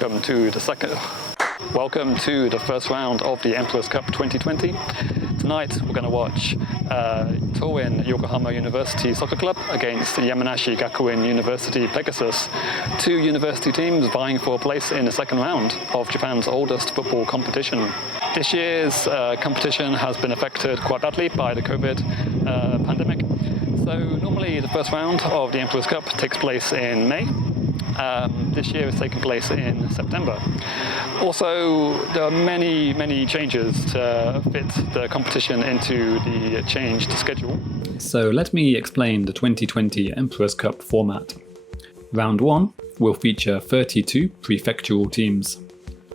Welcome to the first round of the Emperor's Cup 2020. Tonight we're going to watch Toin Yokohama University Soccer Club against Yamanashi Gakuin University Pegasus, two university teams vying for a place in the second round of Japan's oldest football competition. This year's competition has been affected quite badly by the COVID pandemic. So normally the first round of the Emperor's Cup takes place in May. This year it's taking place in September. Also, there are many changes to fit the competition into the changed schedule. So let me explain the 2020 Emperor's Cup format. Round 1 will feature 32 prefectural teams.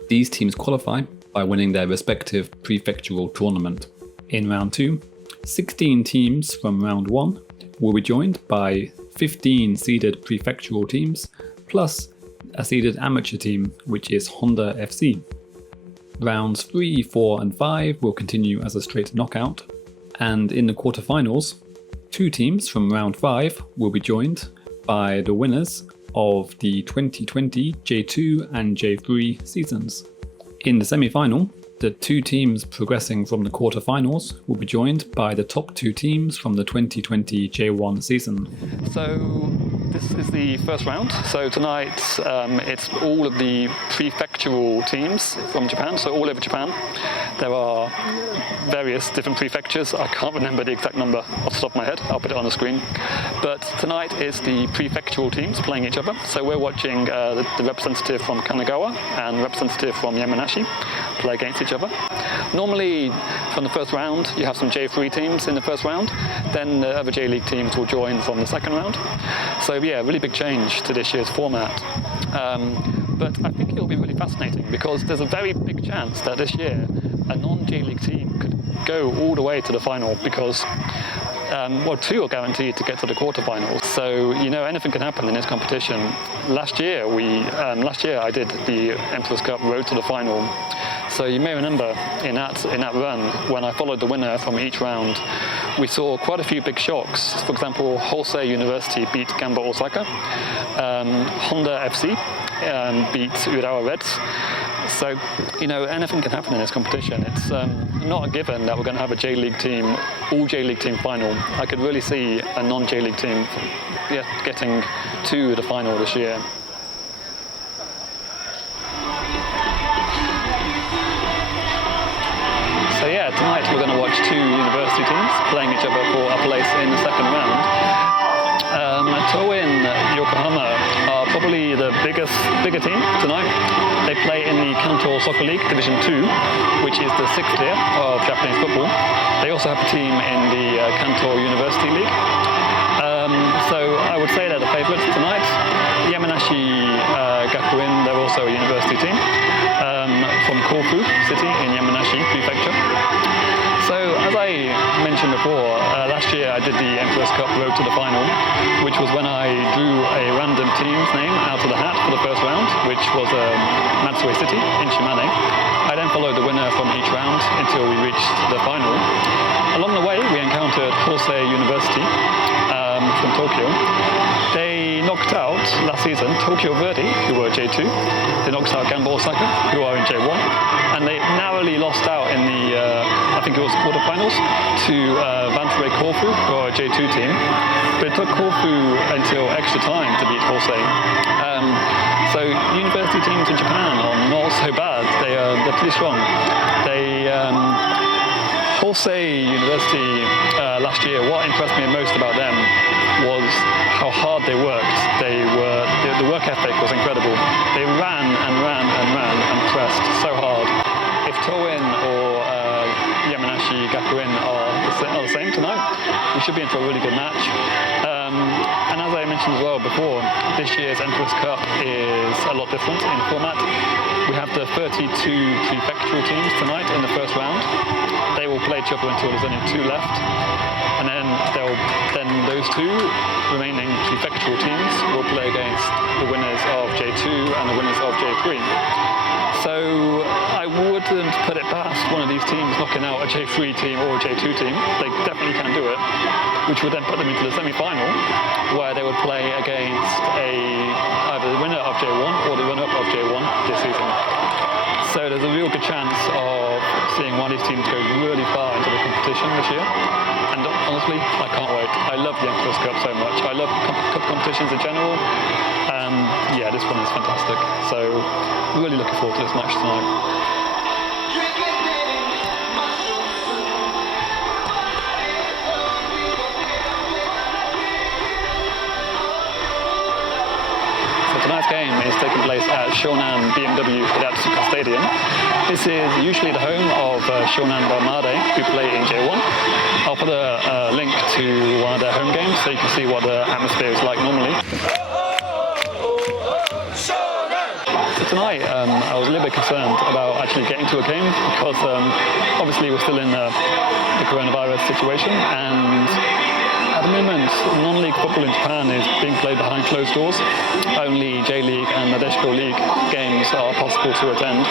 These teams qualify by winning their respective prefectural tournament. In round 2, 16 teams from round 1 will be joined by 15 seeded prefectural teams plus a seeded amateur team, which is Honda FC. Rounds 3, 4 and 5 will continue as a straight knockout, and in the quarterfinals, 2 teams from round 5 will be joined by the winners of the 2020 J2 and J3 seasons. In the semi-final, the 2 teams progressing from the quarterfinals will be joined by the top 2 teams from the 2020 J1 season. So this is the first round. So tonight it's all of the prefectural teams from Japan, so all over Japan. There are various different prefectures. I can't remember the exact number off the top of my head. I'll put it on the screen. But tonight is the prefectural teams playing each other. So we're watching the representative from Kanagawa and representative from Yamanashi play against each other. Normally, from the first round, you have some J3 teams in the first round. Then the other J-League teams will join from the second round. So yeah, really big change to this year's format. But I think it'll be really fascinating because there's a very big chance that this year a non-J-League team could go all the way to the final because 2 are guaranteed to get to the quarterfinals. So anything can happen in this competition. Last year I did the Emperor's Cup Road to the Final. So you may remember in that run when I followed the winner from each round, we saw quite a few big shocks. For example, Hosei University beat Gamba Osaka, Honda FC beat Urawa Reds. So, anything can happen in this competition. It's not a given that we're going to have a J-League team, all J-League team final. I could really see a non-J-League team getting to the final this year. So yeah, tonight we're going to watch 2 university teams playing each other for a place in the second round. Toin Yokohama are probably the bigger team tonight. They play in the Kanto Soccer League Division 2, which is the 6th tier of Japanese football. They also have a team in the Kanto University League. So I would say they're the favourites tonight. Yamanashi Gakuin, they're also a university team from Kofu City in Yamanashi Prefecture. So as I mentioned before, last year I did the Emperor's Cup Road to the Final, which was when I drew a random team's name out of the hat for the first round, which was Matsue City in Shimane. I then followed the winner from each round until we reached the final. Along the way we encountered Hosei University from Tokyo. They knocked out last season Tokyo Verdy, who were J2. They knocked out Gamba Osaka, who are in J1. And they narrowly lost out in the, I think it was quarterfinals, to Vantere Corfu, who are a J2 team. But it took Corfu until extra time to beat Hosei. So university teams in Japan are not so bad. They're pretty strong. Hosei University last year, what impressed me most about them was how hard they worked. The work ethic was incredible. They ran and pressed so hard. If Toin or Yamanashi Gakuin are the same tonight, we should be in for a really good match. And as I mentioned as well before, this year's Emperor's Cup is a lot different in format. We have the 32 prefectural teams tonight in the first round. They will play each other until there's only 2 left. And then those 2 remaining prefectural teams will play against the winners of J2 and the winners of J3. So I wouldn't put it past one of these teams knocking out a J3 team or a J2 team. They definitely can do it, which would then put them into the semi-final, where they would play against either the winner of J1 or the runner-up of J1 this season. So there's a real good chance of seeing one of these teams go really far into the competition this year. And honestly, I can't wait. I love the Emperor's Cup so much. I love cup competitions in general. And yeah, this one is fantastic. So really looking forward to this match tonight. Tonight's game is taking place at Shonan BMW Hiratsuka Stadium. This is usually the home of Shonan who play in J1. I'll put a link to one of their home games so you can see what the atmosphere is like normally. So tonight I was a little bit concerned about actually getting to a game because obviously we're still in the coronavirus situation, and at the moment, non-league football in Japan is being played behind closed doors. Only J.League and League games are possible to attend.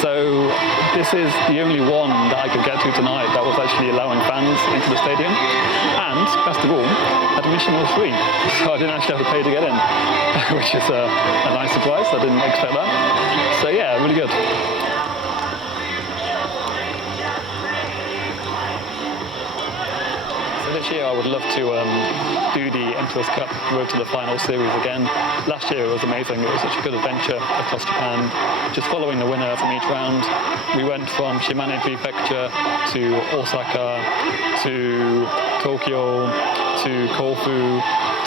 So this is the only one that I could get to tonight that was actually allowing fans into the stadium. And, best of all, admission was free. So I didn't actually have to pay to get in, which is a nice surprise. I didn't expect that. So yeah, really good. This year I would love to do the Emperor's Cup road to the final series again. Last year it was amazing. It was such a good adventure across Japan, just following the winner from each round. We went from Shimane Prefecture to Osaka to Tokyo to Kofu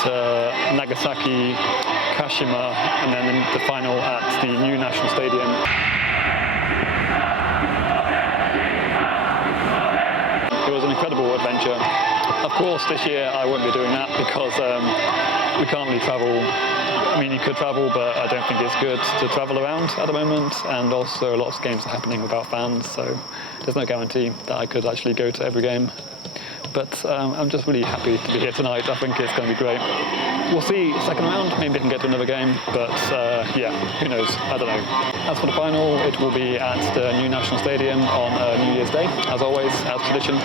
to Nagasaki, Kashima, and then the final at the new National Stadium. It was an incredible adventure. Of course, this year I won't be doing that because we can't really travel. I mean, you could travel, but I don't think it's good to travel around at the moment. And also, a lot of games are happening without fans, so there's no guarantee that I could actually go to every game. But I'm just really happy to be here tonight. I think it's going to be great. We'll see second round, maybe I can get to another game, but yeah, who knows, I don't know. As for the final, it will be at the new National Stadium on New Year's Day, as always, as tradition.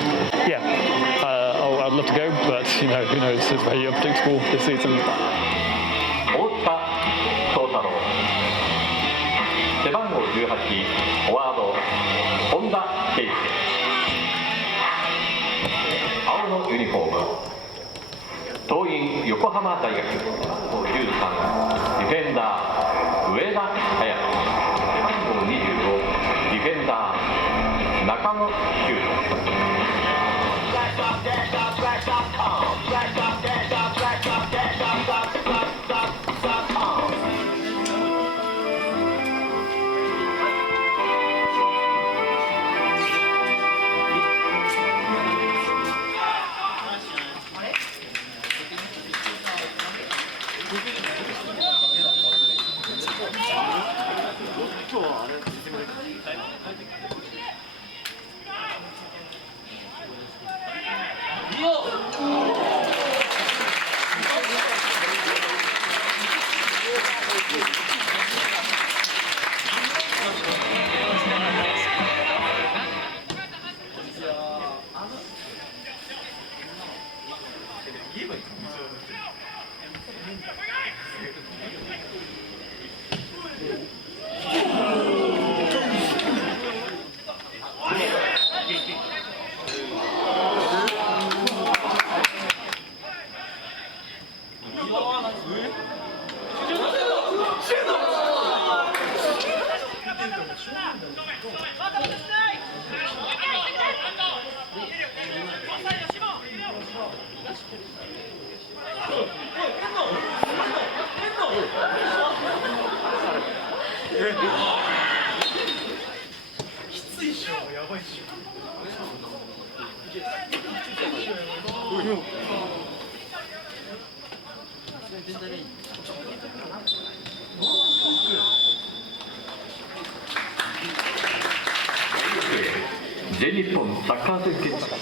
Yeah, I'd love to go, but you know, who knows, it's very unpredictable this season. 背番号18、フォワード、本田圭佑。青のユニフォーム、桐蔭横浜大学、13、ディフェンダー、上田隼人。背番号25、ディフェンダー、中野修斗。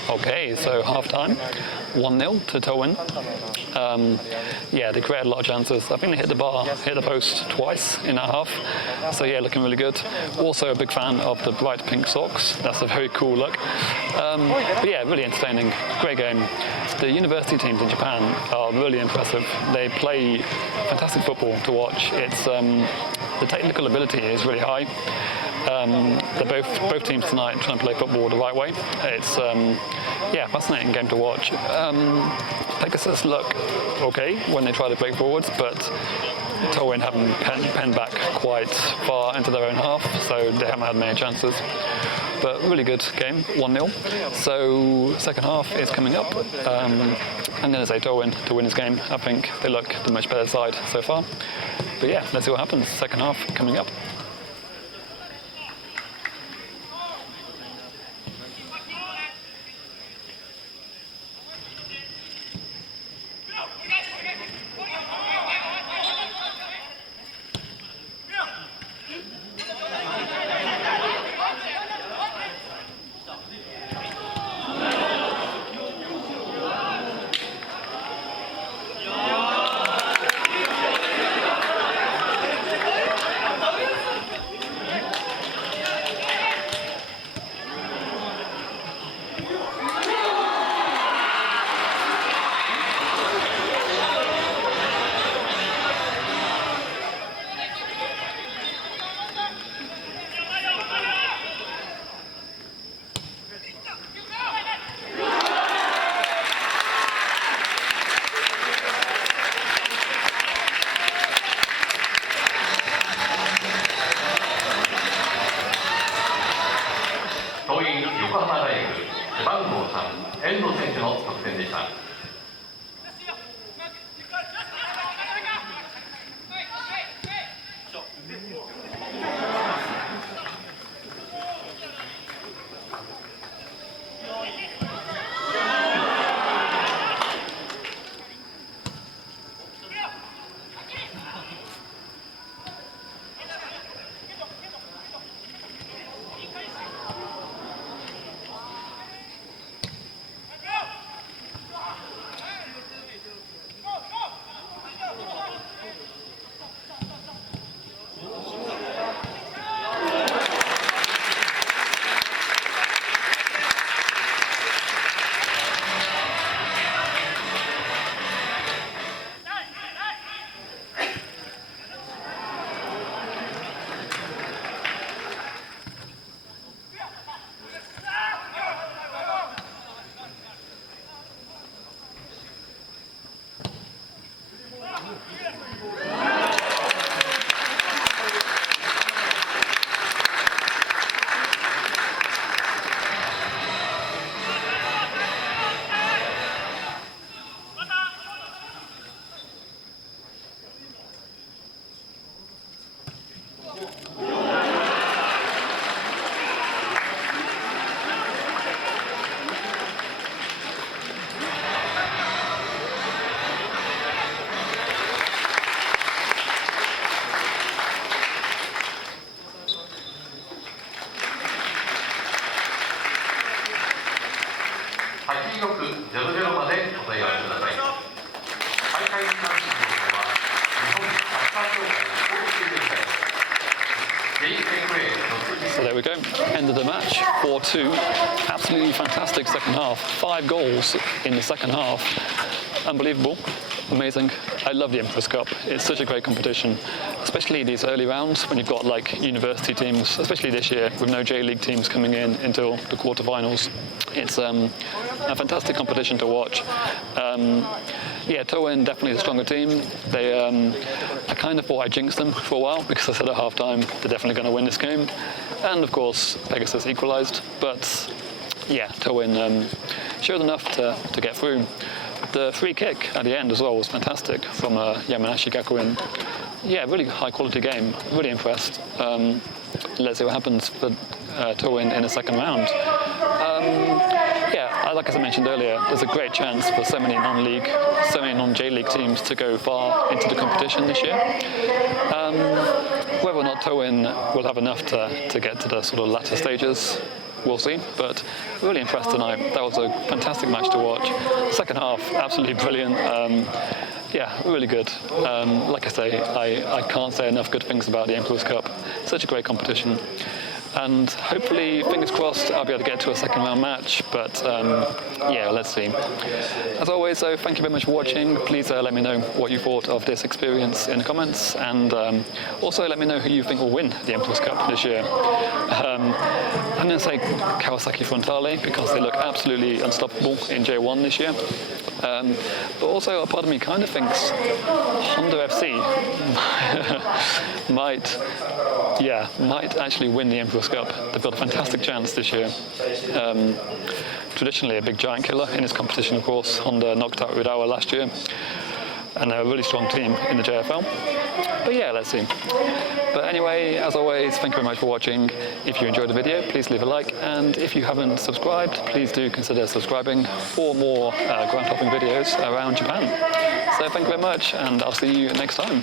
Okay, so half-time, 1-0 to Toin. Yeah, they created a lot of chances. I think they hit the bar, hit the post twice in that half. So yeah, looking really good. Also a big fan of the bright pink socks. That's a very cool look. But yeah, really entertaining. Great game. The university teams in Japan are really impressive. They play fantastic football to watch. It's the technical ability is really high. They're both teams tonight trying to play football the right way. It's fascinating game to watch. Pegasus look okay when they try to break forwards, but Toin haven't penned back quite far into their own half, so they haven't had many chances. But really good game, 1-0. So second half is coming up. I'm going to say Toin to win his game. I think they look the much better side so far. But yeah, let's see what happens. Second half coming up. Toin Yokohama 大学背番号3遠藤選手の得点でした。8600までお問い合わせください。大会に関する情報は日本サッカー協会公式ウェブサイト So there we go, end of the match, 4-2. Absolutely fantastic second half. 5 goals in the second half. Unbelievable, amazing. I love the Emperor's Cup. It's such a great competition, especially these early rounds when you've got like university teams, especially this year with no J-League teams coming in until the quarterfinals. It's a fantastic competition to watch. Yeah, Toin definitely the stronger team. They, I kind of thought I jinxed them for a while because I said at half-time they're definitely going to win this game. And of course, Pegasus equalised. But yeah, Toin showed enough to get through. The free kick at the end as well was fantastic from Yamanashi Gakuin. Yeah, really high-quality game. Really impressed. Let's see what happens for Toin in the second round. Yeah, like as I mentioned earlier, there's a great chance for so many non-league, so many non-J-League teams to go far into the competition this year. Whether or not Toin will have enough to get to the sort of latter stages, we'll see. But really impressed tonight. That was a fantastic match to watch. Second half, absolutely brilliant. Yeah, really good. Like I say, I can't say enough good things about the Emperor's Cup. Such a great competition. and hopefully, fingers crossed, I'll be able to get to a second round match. But yeah, let's see. As always, though, thank you very much for watching. Please let me know what you thought of this experience in the comments, and also let me know who you think will win the Emperor's Cup this year. I'm going to say Kawasaki Frontale because they look absolutely unstoppable in J1 this year. But also, a part of me kind of thinks Honda FC might actually win the Emperor's Cup. They've got a fantastic chance this year. Traditionally a big giant killer in this competition, of course. Honda knocked out Rudawa last year, and they're a really strong team in the JFL. But yeah, let's see. But anyway, as always, thank you very much for watching. If you enjoyed the video, please leave a like, and if you haven't subscribed, please do consider subscribing for more ground hopping videos around Japan. So thank you very much, and I'll see you next time.